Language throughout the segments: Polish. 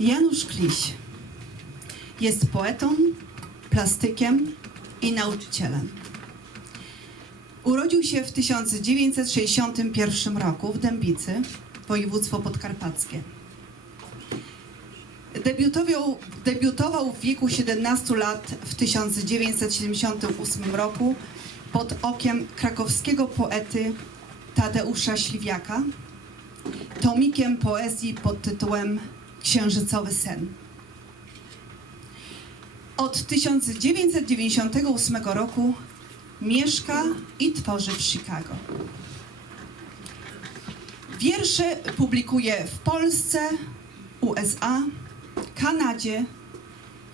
Janusz Kliś jest poetą, plastykiem i nauczycielem. Urodził się w 1961 roku w Dębicy, województwo podkarpackie. Debiutował, debiutował w wieku 17 lat w 1978 roku pod okiem krakowskiego poety Tadeusza Śliwiaka tomikiem poezji pod tytułem Księżycowy sen. Od 1998 roku mieszka i tworzy w Chicago. Wiersze publikuje w Polsce, USA, Kanadzie,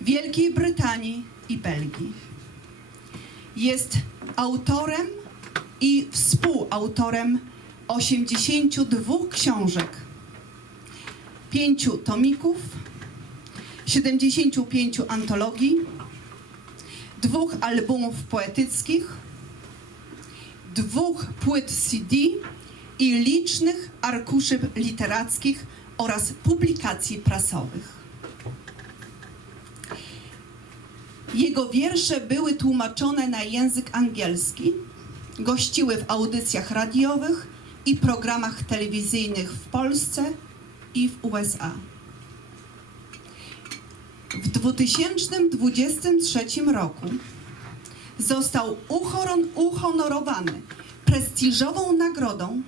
Wielkiej Brytanii i Belgii. Jest autorem i współautorem 82 książek, 5 tomików, 75 antologii, dwóch albumów poetyckich, dwóch płyt CD i licznych arkuszy literackich oraz publikacji prasowych. Jego wiersze były tłumaczone na język angielski, gościły w audycjach radiowych i programach telewizyjnych w Polsce i w USA. W 2023 roku został uhonorowany prestiżową nagrodą,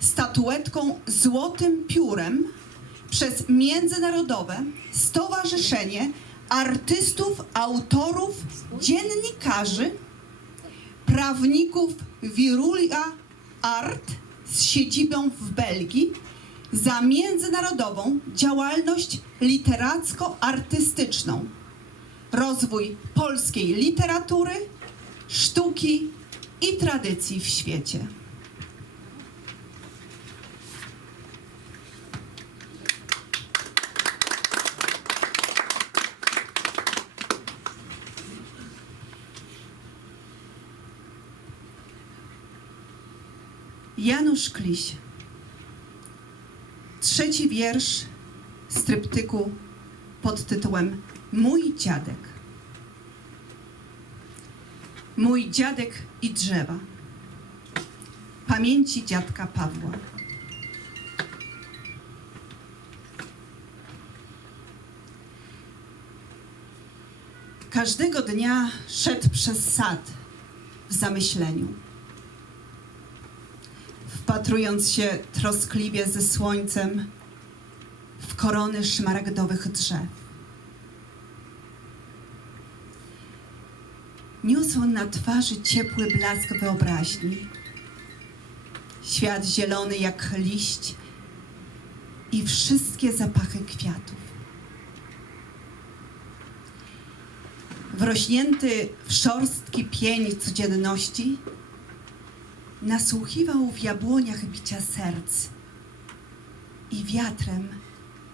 statuetką Złotym Piórem przez Międzynarodowe Stowarzyszenie Artystów, Autorów, Dziennikarzy, Prawników Virulia Art z siedzibą w Belgii za międzynarodową działalność literacko-artystyczną, rozwój polskiej literatury, sztuki i tradycji w świecie. Janusz Kliś. Trzeci wiersz z tryptyku pod tytułem Mój dziadek. Mój dziadek i drzewa. Pamięci dziadka Pawła. Każdego dnia szedł przez sad w zamyśleniu wpatrując się troskliwie ze słońcem w korony szmaragdowych drzew. Niósł na twarzy ciepły blask wyobraźni. Świat zielony jak liść i wszystkie zapachy kwiatów. Wrośnięty w szorstki pień codzienności, nasłuchiwał w jabłoniach bicia serc i wiatrem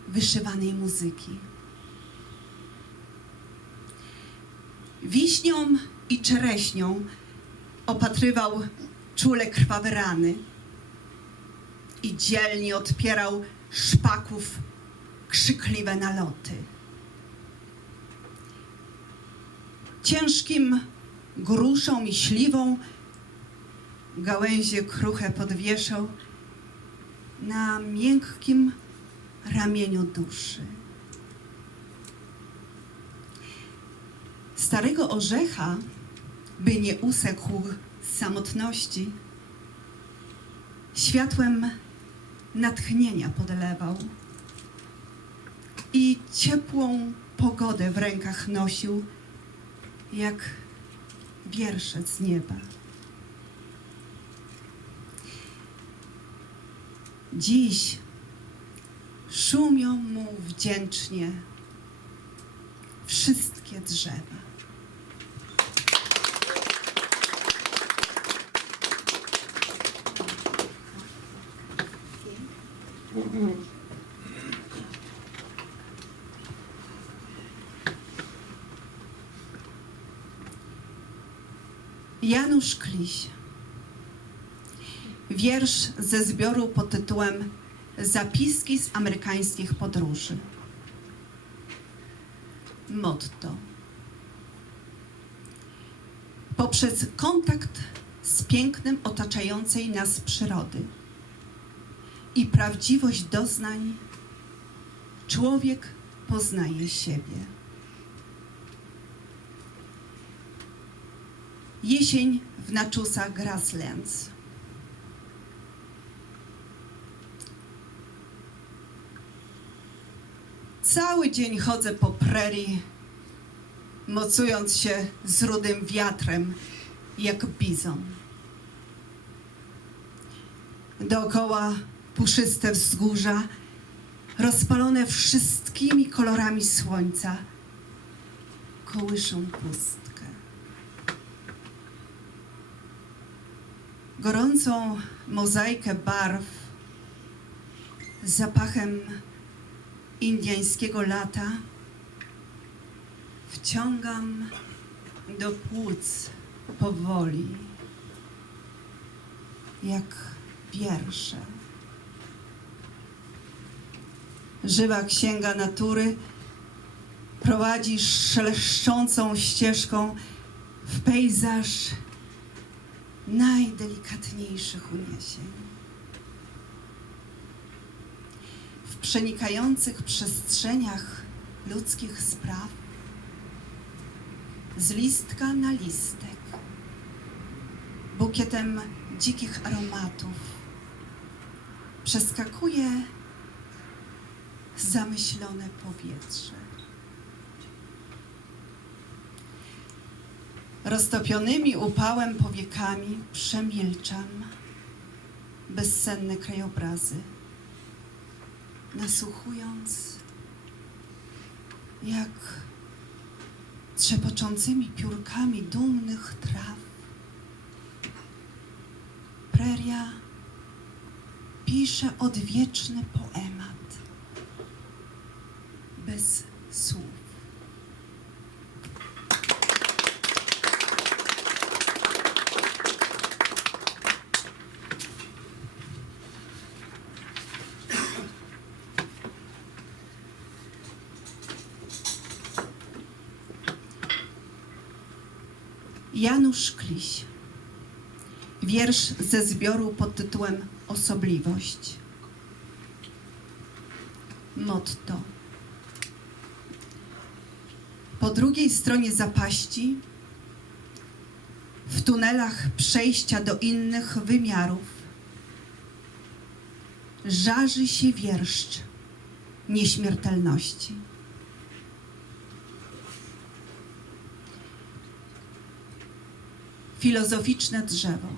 wyszywanej muzyki. Wiśnią i czereśnią opatrywał czule krwawe rany i dzielnie odpierał szpaków krzykliwe naloty. Ciężkim gruszą i śliwą gałęzie kruche podwieszał na miękkim ramieniu duszy. Starego orzecha, by nie usekł samotności, światłem natchnienia podlewał i ciepłą pogodę w rękach nosił, jak wiersze z nieba. Dziś szumią mu wdzięcznie wszystkie drzewa. Janusz Kliś. Wiersz ze zbioru pod tytułem Zapiski z amerykańskich podróży. motto. Poprzez kontakt z pięknem otaczającej nas przyrody i prawdziwość doznań, człowiek poznaje siebie. Jesień w Nachusach Grasslands. Cały dzień chodzę po prerii, mocując się z rudym wiatrem, jak bizon. Dookoła puszyste wzgórza, rozpalone wszystkimi kolorami słońca, kołyszą pustkę. Gorącą mozaikę barw zapachem indiańskiego lata wciągam do płuc powoli, jak wiersze. Żywa księga natury prowadzi szeleszczącą ścieżką w pejzaż najdelikatniejszych uniesień. W przenikających przestrzeniach ludzkich spraw, z listka na listek, bukietem dzikich aromatów, przeskakuje zamyślone powietrze. Roztopionymi upałem powiekami przemilczam bezsenne krajobrazy, nasłuchując jak trzepoczącymi piórkami dumnych traw preria pisze odwieczny poemat. Bez Janusz Kliś. Wiersz ze zbioru pod tytułem Osobliwość. Motto. Po drugiej stronie zapaści, w tunelach przejścia do innych wymiarów, żarzy się wierszcz nieśmiertelności. Filozoficzne drzewo.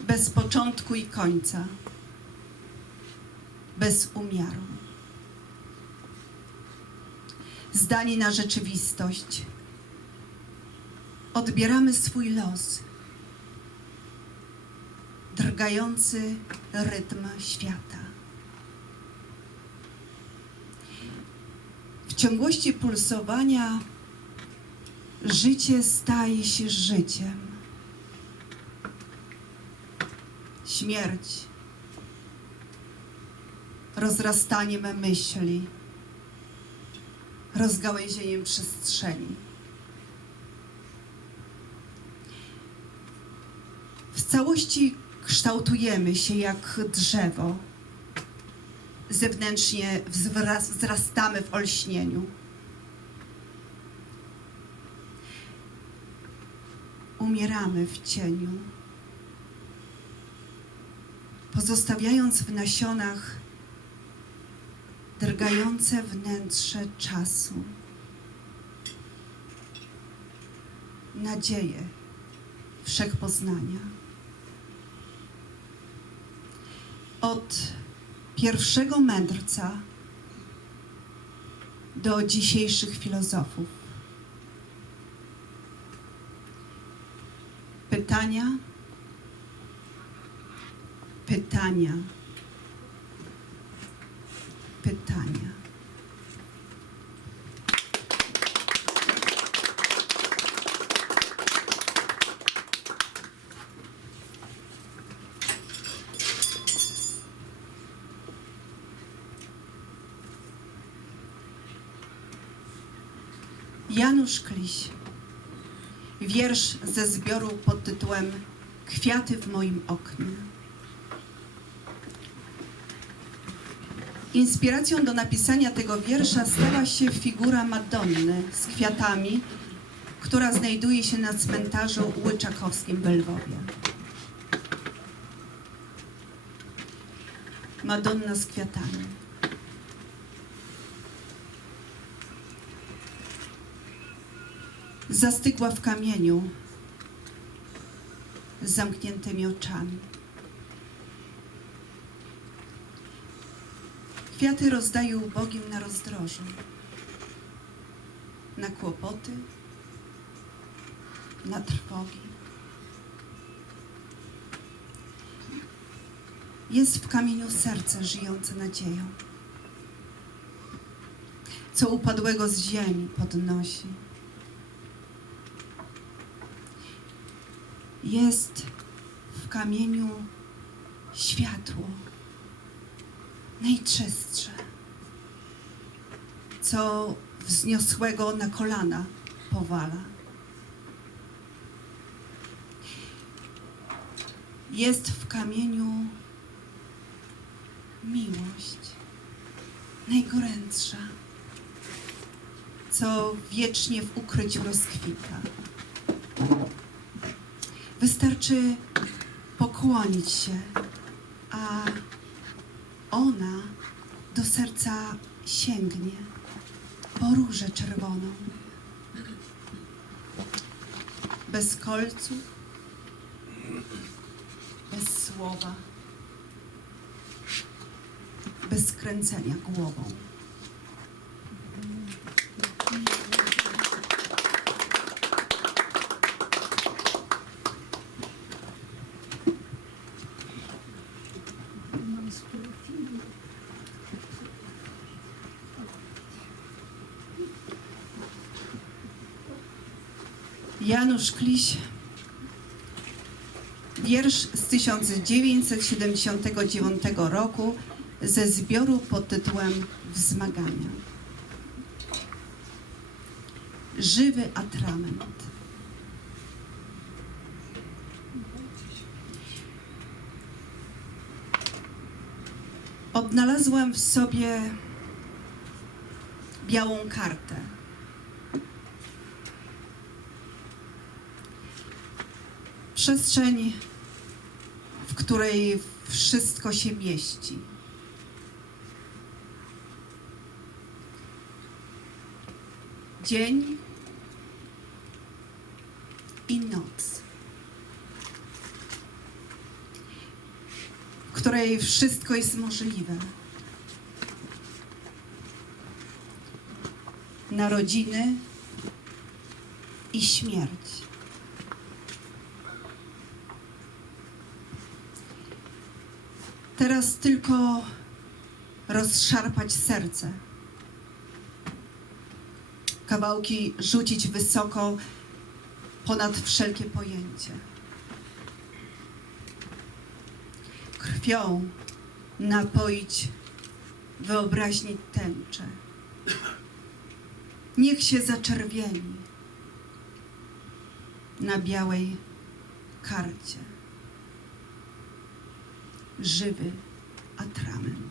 Bez początku i końca, bez umiaru. Zdani na rzeczywistość. Odbieramy swój los, drgający rytm świata. W ciągłości pulsowania życie staje się życiem. Śmierć rozrastaniem myśli, rozgałęzieniem przestrzeni. W całości kształtujemy się jak drzewo zewnętrznie wzras- wzrastamy w olśnieniu. Umieramy w cieniu, pozostawiając w nasionach drgające wnętrze czasu, nadzieję wszechpoznania. Od pierwszego mędrca do dzisiejszych filozofów. Pytania, pytania, pytania. Janusz. Wiersz ze zbioru pod tytułem Kwiaty w moim oknie. Inspiracją do napisania tego wiersza stała się figura Madonny z kwiatami, która znajduje się na cmentarzu Łyczakowskim w Lwowie. Madonna z kwiatami. Zastygła w kamieniu z zamkniętymi oczami. Kwiaty rozdaje ubogim na rozdrożu, na kłopoty, na trwogi. Jest w kamieniu serce żyjące nadzieją, co upadłego z ziemi podnosi. Jest w kamieniu światło najczystsze, co wzniosłego na kolana powala. Jest w kamieniu miłość najgorętsza, co wiecznie w ukryciu rozkwita. Wystarczy pokłonić się, a ona do serca sięgnie po różę czerwoną. Bez kolców, bez słowa, bez kręcenia głową. Janusz Kliś, wiersz z 1979 roku ze zbioru pod tytułem Wzmagania. Żywy atrament. Odnalazłam w sobie białą kartę. Przestrzeń, w której wszystko się mieści. Dzień i noc, w której wszystko jest możliwe. Narodziny i śmierć. Teraz tylko rozszarpać serce. Kawałki rzucić wysoko ponad wszelkie pojęcie. Krwią napoić wyobraźni tęczę. Niech się zaczerwieni na białej karcie żywy atrament.